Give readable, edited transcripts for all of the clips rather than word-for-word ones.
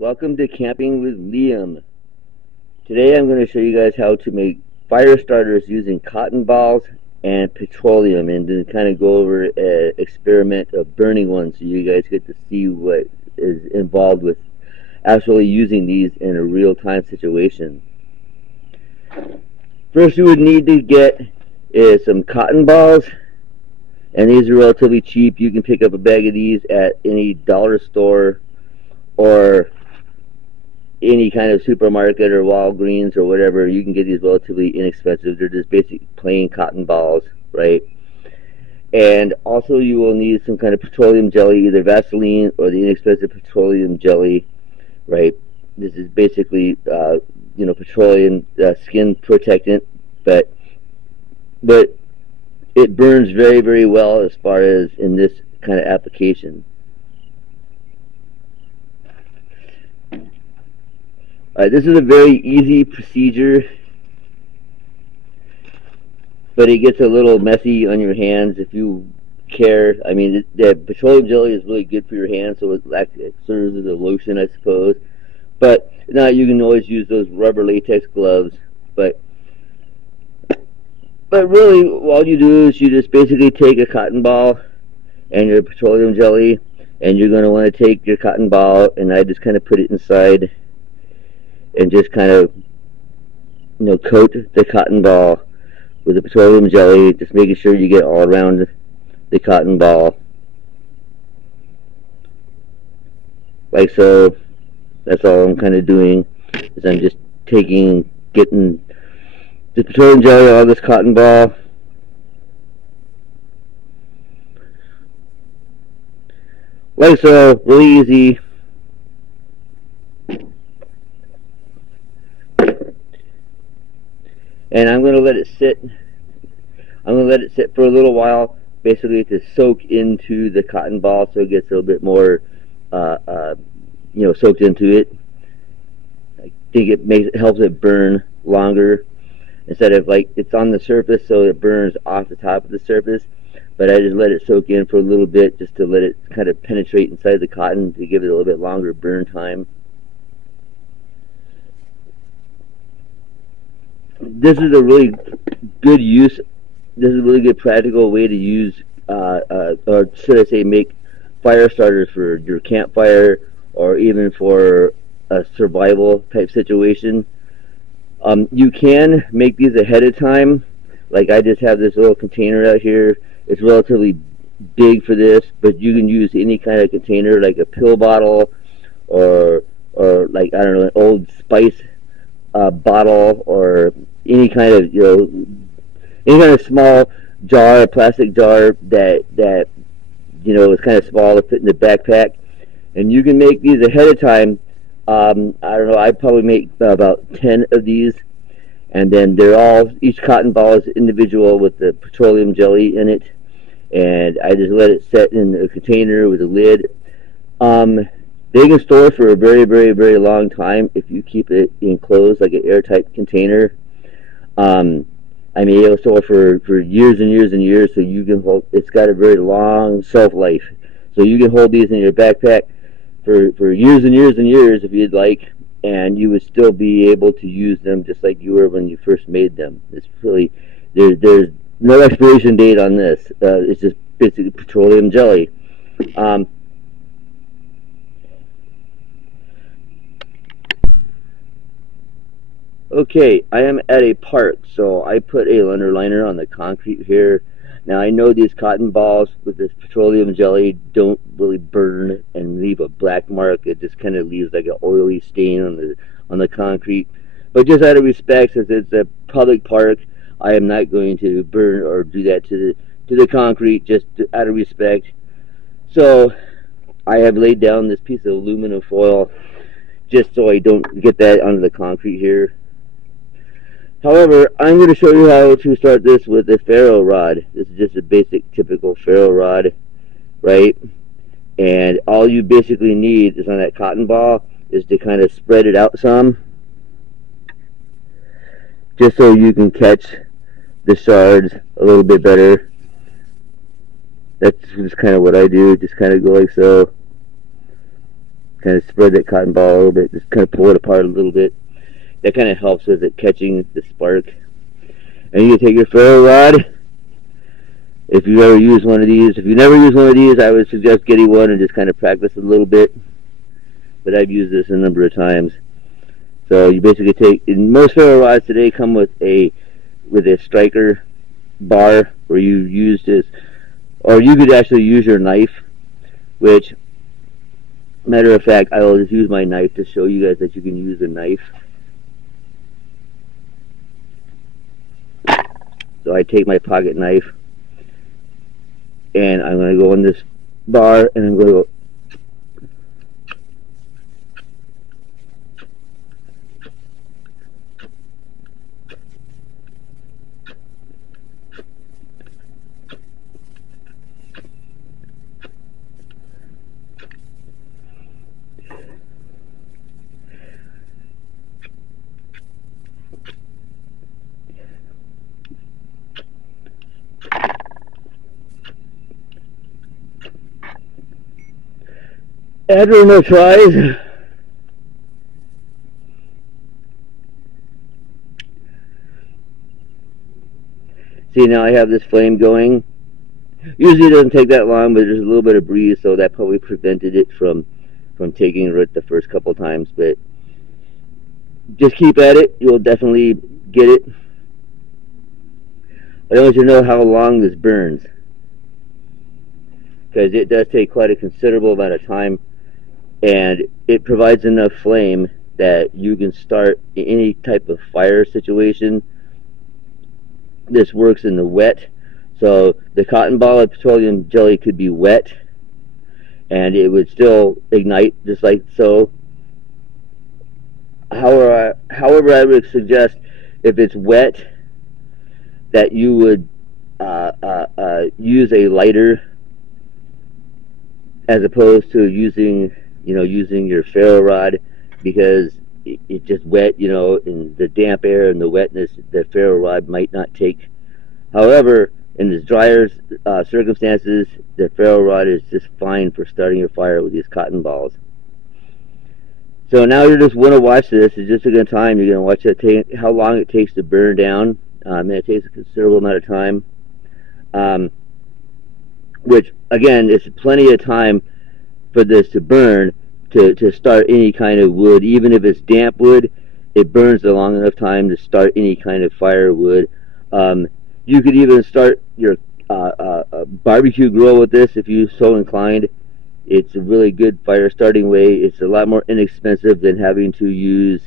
Welcome to Camping with Liam. Today I'm going to show you guys how to make fire starters using cotton balls and petroleum, and then kind of go over an experiment of burning one so you guys get to see what is involved with actually using these in a real-time situation. First you would need to get is some cotton balls, and these are relatively cheap. You can pick up a bag of these at any dollar store or any kind of supermarket or Walgreens or whatever. You can get these relatively inexpensive. They're just basic plain cotton balls, right? And also you will need some kind of petroleum jelly, either Vaseline or the inexpensive petroleum jelly, right? This is basically petroleum skin protectant, but it burns very, very well as far as in this kind of application. This is a very easy procedure, but it gets a little messy on your hands if you care. I mean, the petroleum jelly is really good for your hands, so it serves as a lotion, I suppose. But now you can always use those rubber latex gloves. But really, all you do is you just basically take a cotton ball and your petroleum jelly, and you're going to want to take your cotton ball, and I just kind of put it inside and just kind of coat the cotton ball with the petroleum jelly, just making sure you get all around the cotton ball like so. That's all I'm kind of doing, is I'm just getting the petroleum jelly on this cotton ball. Like so, really easy. And I'm going to let it sit. I'm going to let it sit for a little while, basically to soak into the cotton ball, so it gets a little bit more, soaked into it. I think it helps it burn longer instead of like it's on the surface, so it burns off the top of the surface. But I just let it soak in for a little bit, just to let it kind of penetrate inside the cotton to give it a little bit longer burn time. This is a really good use. This is a really good practical way to use, or should I say, make fire starters for your campfire, or even for a survival type situation. You can make these ahead of time. Like I just have this little container out here. It's relatively big for this, but you can use any kind of container, like a pill bottle, or like, I don't know, an Old Spice bottle, or any kind of small jar, plastic jar that is kind of small to fit in the backpack. And you can make these ahead of time. I don't know, I probably make about 10 of these, and then each cotton ball is individual with the petroleum jelly in it, and I just let it set in a container with a lid. They can store for a very, very, very long time if you keep it enclosed, like an airtight container. I mean, it'll store for years and years and years, so you can hold. It's got a very long shelf life, so you can hold these in your backpack for years and years and years if you'd like, and you would still be able to use them just like you were when you first made them. It's really, there's no expiration date on this. It's just basically petroleum jelly. Okay, I am at a park, so I put a underliner on the concrete here. Now I know these cotton balls with this petroleum jelly don't really burn and leave a black mark. It just kind of leaves like an oily stain on the concrete. But just out of respect, since it's a public park, I am not going to burn or do that to the concrete, just out of respect. So I have laid down this piece of aluminum foil just so I don't get that onto the concrete here. However, I'm going to show you how to start this with a ferro rod. This is just a basic, typical ferro rod, right? And all you basically need is on that cotton ball is to kind of spread it out some, just so you can catch the shards a little bit better. That's just kind of what I do, just kind of go like so. kind of spread that cotton ball a little bit, just kind of pull it apart a little bit. That kind of helps with it catching the spark. And you can take your ferro rod. If you've ever used one of these, if you've never used one of these, I would suggest getting one and just kind of practice a little bit. But I've used this a number of times. So you basically take, and most ferro rods today come with a striker bar where you use this, or you could actually use your knife, which, matter of fact, I will just use my knife to show you guys that you can use a knife. So I take my pocket knife, and I'm going to go on this bar, and I'm going to go after enough tries. See, now I have this flame going. Usually it doesn't take that long, but there's a little bit of breeze, so that probably prevented it from taking root the first couple times. But just keep at it. You'll definitely get it. I want you to know how long this burns, because it does take quite a considerable amount of time, and it provides enough flame that you can start any type of fire situation. This works in the wet, so the cotton ball of petroleum jelly could be wet and it would still ignite just like so. However, I would suggest if it's wet that you would use a lighter as opposed to using your ferro rod, because it's just wet, in the damp air and the wetness, the ferro rod might not take. However, in the drier circumstances, the ferro rod is just fine for starting your fire with these cotton balls. So now you just want to watch this. It's just a good time. You're going to watch it how long it takes to burn down. And it takes a considerable amount of time. Which, again, it's plenty of time for this to burn, to start any kind of wood. Even if it's damp wood, it burns a long enough time to start any kind of firewood. You could even start your barbecue grill with this if you're so inclined. It's a really good fire starting way. It's a lot more inexpensive than having to use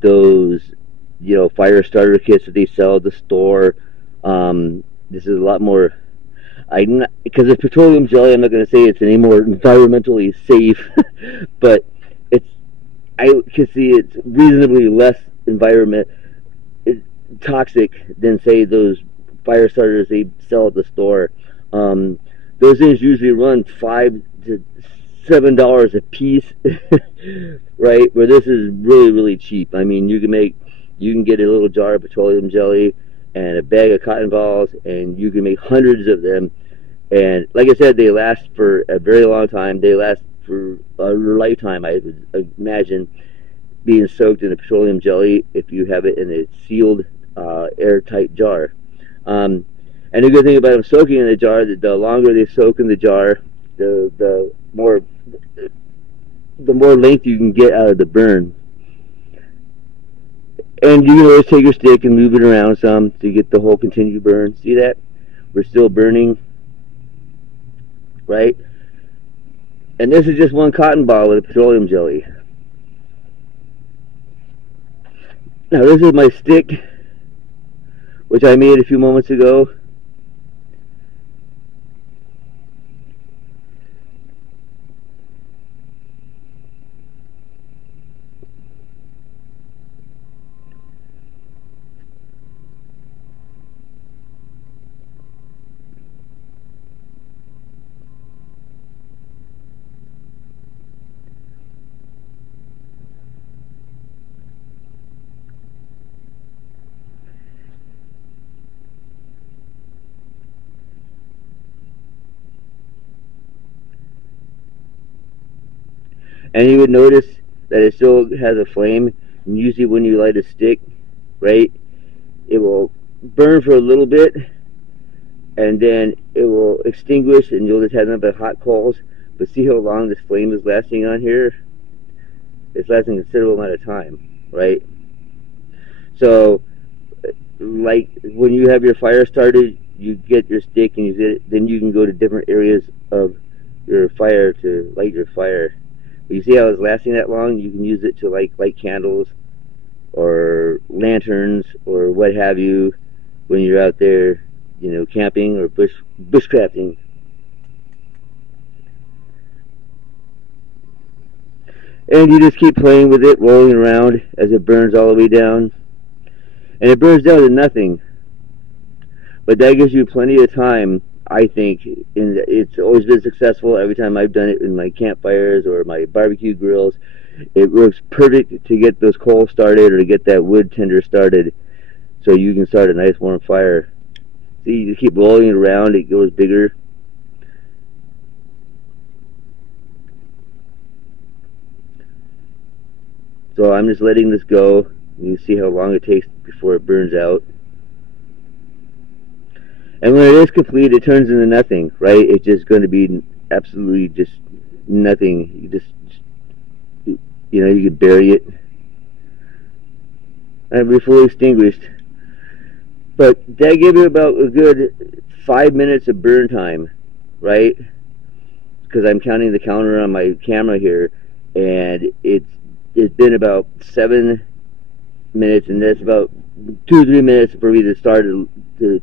those, fire starter kits that they sell at the store. This is a lot more. Because of petroleum jelly, I'm not going to say it's any more environmentally safe, but I can see it's reasonably less toxic than, say, those fire starters they sell at the store. Those things usually run $5 to $7 a piece, right? Where this is really, really cheap. I mean, you can get a little jar of petroleum jelly and a bag of cotton balls, and you can make hundreds of them. And like I said, they last for a very long time. They last for a lifetime, I would imagine, being soaked in a petroleum jelly if you have it in a sealed, airtight jar. And the good thing about them soaking in the jar, that the longer they soak in the jar, the more length you can get out of the burn. And you can always take your stick and move it around some to get the whole continued burn. See that? We're still burning, right? And this is just one cotton ball with a petroleum jelly. Now this is my stick, which I made a few moments ago. And you would notice that it still has a flame. And usually when you light a stick, right, it will burn for a little bit, and then it will extinguish, and you'll just have nothing but hot coals. But see how long this flame is lasting on here? It's lasting a considerable amount of time, right? So, like when you have your fire started, you get your stick and then you can go to different areas of your fire to light your fire. But you see how it's lasting that long? You can use it to light candles or lanterns or what have you when you're out there, you know, camping or bushcrafting. And you just keep playing with it, rolling around as it burns all the way down. And it burns down to nothing. But that gives you plenty of time, I think. And it's always been successful every time I've done it in my campfires or my barbecue grills. It works perfect to get those coals started or to get that wood tinder started so you can start a nice warm fire. See, you just keep rolling it around, it goes bigger. So I'm just letting this go. You see how long it takes before it burns out. And when it is complete, it turns into nothing, right? It's just going to be absolutely just nothing. You just, you know, you could bury it and be fully extinguished. But that gave you about a good 5 minutes of burn time, right? Because I'm counting the counter on my camera here, and it's been about 7 minutes, and that's about 2 or 3 minutes for me to start to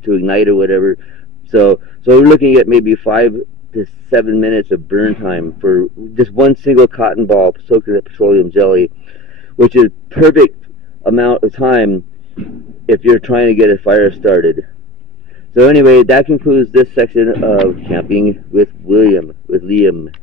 ignite or whatever. So we're looking at maybe 5 to 7 minutes of burn time for just one single cotton ball soaked in that petroleum jelly, which is perfect amount of time if you're trying to get a fire started. So anyway, that concludes this section of Camping with Liam.